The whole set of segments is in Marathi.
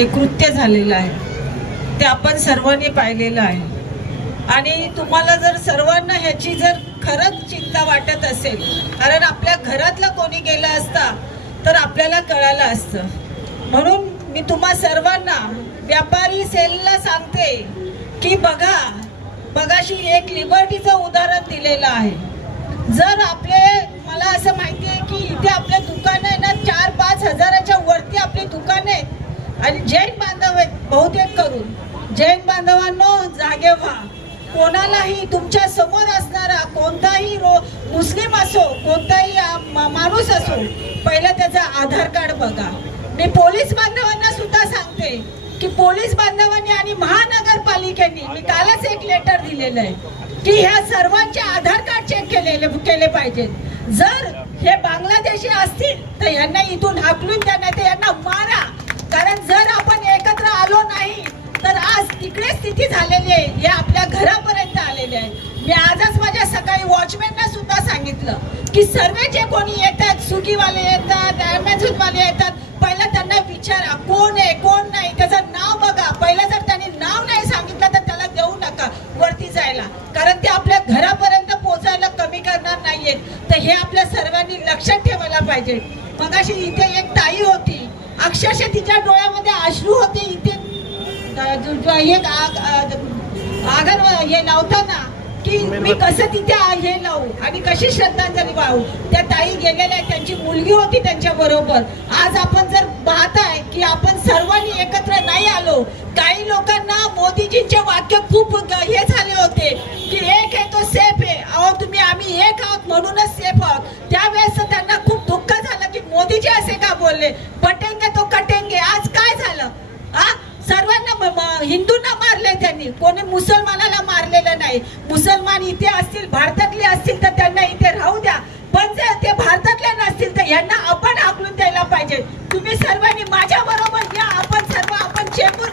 जे कृत्य झालेलं आहे ते आपण सर्वांनी पाहिलेलं आहे. आणि तुम्हाला जर सर्वांना ह्याची जर खरंच चिंता वाटत असेल कारण आपल्या घरातला कोणी गेला असता तर आपल्याला कळालं असतं. म्हणून मी तुम्हा सर्वांना व्यापारी सेलला सांगते की बघा बघाशी एक लिबर्टीचं उदाहरण दिलेलं आहे. जर आपले मला असं माहिती आहे आणि जैन बांधव आहेत बहुतेक करून. जैन बांधवांनो जागे व्हा. कोणालाही तुमच्यासमोर असणारा कोणताही रो मुस्लिम असो कोणताही मा- माणूस असो पहिलं त्याचा आधार कार्ड बघा. मी पोलीस बांधवांना सुद्धा सांगते की पोलीस बांधवांनी आणि महानगरपालिकेने मी कालच एक लेटर दिलेलं आहे की ह्या सर्वांचे आधार कार्ड चेक केलेले केले पाहिजेत. जर हे बांगलादेशी असतील तर यांना इथून हाकलून द्या नाही तर यांना मारा. कारण जर आपण एकत्र आलो नाही तर आज तिकडे स्थिती झालेली आहे. हे आपल्या घरापर्यंत आलेले आहे. मी आजच माझ्या सकाळी वॉचमॅनना सुद्धा सांगितलं की सर्व जे कोणी येतात सुगीवाले येतात ॲमेझॉनवाले येतात पहिलं त्यांना विचारा कोण आहे कोण नाही त्याचं नाव बघा. पहिलं जर त्यांनी नाव नाही सांगितलं तर त्याला देऊ नका वरती जायला. कारण ते आपल्या घरापर्यंत पोहोचायला कमी करणार नाहीयेत. तर हे आपल्या सर्वांनी लक्षात ठेवायला पाहिजे. मगाशी इथे एक ताई होती अक्षरशः तिच्या डोळ्यामध्ये अश्रू होते इथे हे आगन हे लावताना की मी कसं तिथे हे लावू? आणि कशी श्रद्धांजली वाहू? त्या ताई गेलेल्या त्यांची मुलगी होती त्यांच्या बरोबर. आज आपण जर पाहताय की आपण सर्वांनी एकत्र नाही आलो काही लोकांना मोदीजींचे वाक्य खूप हे झाले होते. हिंदूंना त्यांनी. कोणी मुसलमानाला मारलेलं नाही. मुसलमान इथे असतील भारतातले असतील तर त्यांना इथे राहू द्या. पण जर ते भारतातले नसतील तर यांना आपण हाकलून द्यायला पाहिजे. तुम्ही सर्वांनी माझ्या बरोबर या. आपण सर्व आपण चेंबूर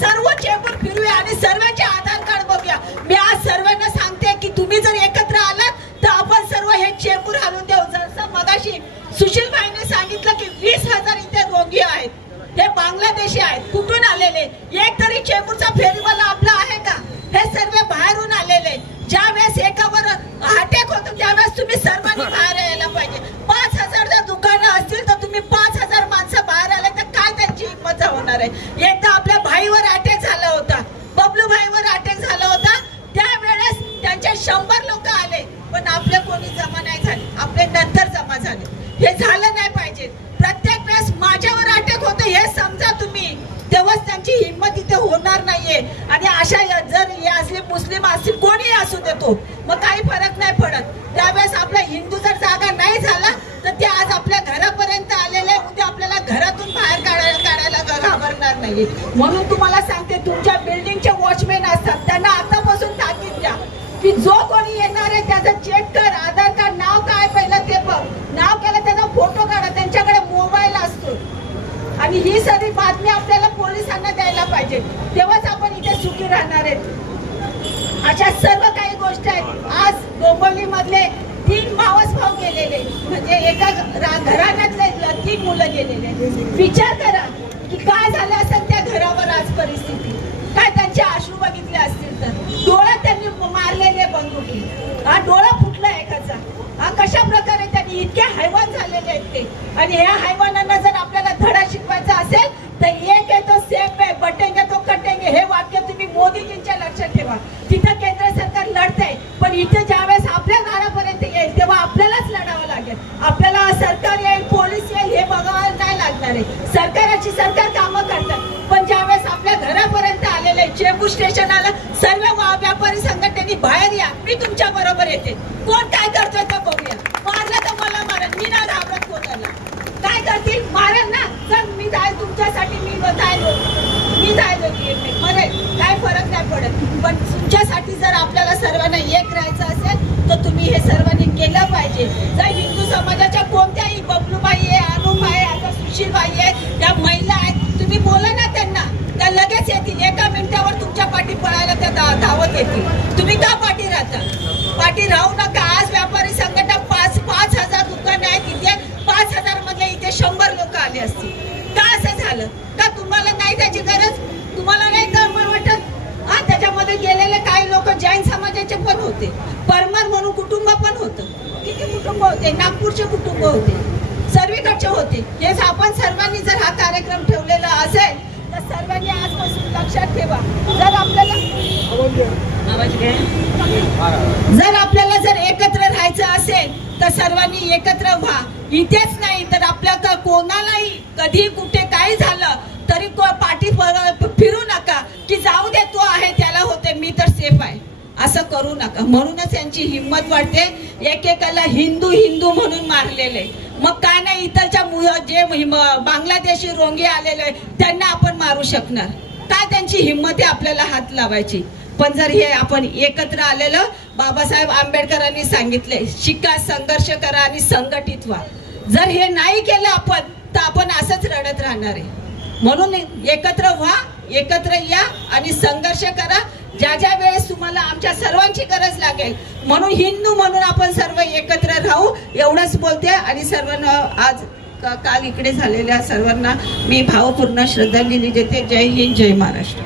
सर्व चेंबूर फिरूया आणि सर्वांचे आधार कार्ड बघूया. मी आज सर्वांना सांगते की तुम्ही जर एकत्र आलात तर आपण सर्व हे चेंबूर हलवून देऊ. जसं मगाशी सुशील भाईने सांगितलं की वीस हजार इथे रोगी आहेत हे बांगलादेशी आहेत. कुठून आलेले? एक तरी चेंबूरचा फेरीवाला आपला आहे का? हे सर्व बाहेरून आलेले. ज्या वेळेस एकावर अटॅक होतो त्यावेळेस तुम्ही सर्वांनी बाहेर यायला पाहिजे. पाच हजार जर दुकानं असतील तर तुम्ही पाच हजार माणसं बाहेर आले तर काय त्यांची हिंमत होणार आहे? एकदा आपल्या भाईवर अटॅक झाला होता. बबलू भाईवर अटॅक झाला होता. त्यावेळेस त्यांचे शंभर लोक आले पण आपले कोणी जमा नाही झाले. आपले नंतर जमा झाले. हे झाले नाही पाहिजे प्रत्येक वेळेस माझ्यावर अटॅक होतं हे समजा तुम्ही तेव्हाच त्यांची हिंमत इथे होणार नाहीये आणि अशा जर हे असले मुस्लिम असतील कोणी असू देतो मग काही फरक नाही पडत. त्यावेळेस आपला हिंदू जर जागा नाही झाला तर ते आज आपल्या घरापर्यंत आलेले उद्या आपल्याला घरातून बाहेर काढायला काढायला घाबरणार नाही म्हणून तुम्हाला सांगते तुमच्या बिल्डिंगचे वॉचमॅन असतात त्यांना आतापासून ताकीद द्या की जो कोणी येणार आहे त्याचं चेक कर आधार कार्ड नाव काय पहिलं ते बघ. नाव केलं त्याचा फोटो काढा त्यांच्याकडे मोबाईल असतो. आणि ही सगळी बातमी आपल्याला पोलिसांना द्यायला पाहिजे. तेव्हाच आपण राहणार आहेत. अशा सर्व काही गोष्टी आहेत. आज डोंबिवली मधले तीन मावस भाऊ गेलेले. म्हणजे एका घराण्यातले तीन मुलं गेलेले. विचार करा की काय झालं असेल त्या घरावर आज परिस्थिती? काय त्यांचे आश्रू बघितले असतील तर? डोळा त्यांनी मारलेले बंदुकी. हा डोळा फुटला एकाचा हा कशा प्रकारे त्यांनी इतके हैवान झालेले आहेत ते? आणि ह्या हैवानांना जर आपल्याला धडा शिकवायचा असेल तर एक आहे तो सेफ आहे बटेंगे तो कटेंगे हे वाक्य तुम्ही मोदीजींच्या लक्षात ठेवा तिथं केंद्र सरकार लढतंय पण इथे ज्यावेळेस आपल्या घरापर्यंत येईल तेव्हा आपल्यालाच लढावं लागेल. आपल्याला सरकार येईल पोलीस येईल हे बघावं नाही लागणार आहे. सरकाराची सरकार कामं करतात पण ज्यावेळेस आपल्या घरापर्यंत आलेले चेंबूर स्टेशनला सर्व व्यापारी संघटनेनी बाहेर या. मी तुमच्या बरोबर येते. कोण काय करतोय तर बघूया. मारलं तर मला मारल. मी ना घाबरत कोणाला. काय करतील? मारल ना. येतील तुम्ही का पाठी राहता? पाठी राहू नका. आज व्यापारी संघटना पाच पाच हजार दुकान आहेत इथे पाच हजार मधले इथे शंभर लोक आले असतील. का असं झालं? का तुम्हाला नाही त्याची गरज? तुम्हाला नाही गरम वाटत? हा त्याच्यामध्ये गेलेले काही लोक जैन समाजाचे पण होते. परमर म्हणून कुटुंब पण होतं. किती कुटुंब होते? नागपूरचे कुटुंब होते. सर्वीकडचे होते. हेच आपण सर्वांनी जर हा कार्यक्रम ठेवलेला असेल तर सर्वांनी आजपासून लक्षात ठेवा. जर आपल्याला जर एकत्र राहायचं असेल तर सर्वांनी एकत्र व्हा. इथेच नाही तर आपल्या कोणालाही कधी कुठे काही झालं तरी को- पाठी फिरू नका की जाऊ दे तो आहे त्याला होते मी तर सेफ आहे. असं करू नका. म्हणूनच यांची हिंमत वाटते एकेकाला हिंदू हिंदू म्हणून मारलेले मग काय नाही इतरच्या मुळ जे बांगलादेशी रोंगे आलेले त्यांना आपण मारू शकणार? काय त्यांची हिंमत आहे आपल्याला हात लावायची? पण जर हे आपण एकत्र आलेलं बाबासाहेब आंबेडकरांनी सांगितले शिका संघर्ष करा आणि संघटित व्हा. जर हे नाही केलं आपण तर आपण असंच रडत राहणार आहे. म्हणून एकत्र व्हा एकत्र या आणि संघर्ष करा. ज्या ज्या वेळेस तुम्हाला आमच्या सर्वांची गरज लागेल म्हणून हिंदू म्हणून आपण सर्व एकत्र राहू एवढंच बोलते. आणि सर्वांना आज का- काल इकडे झालेल्या सर्वांना मी भावपूर्ण श्रद्धांजली देते. जय हिंद जय महाराष्ट्र.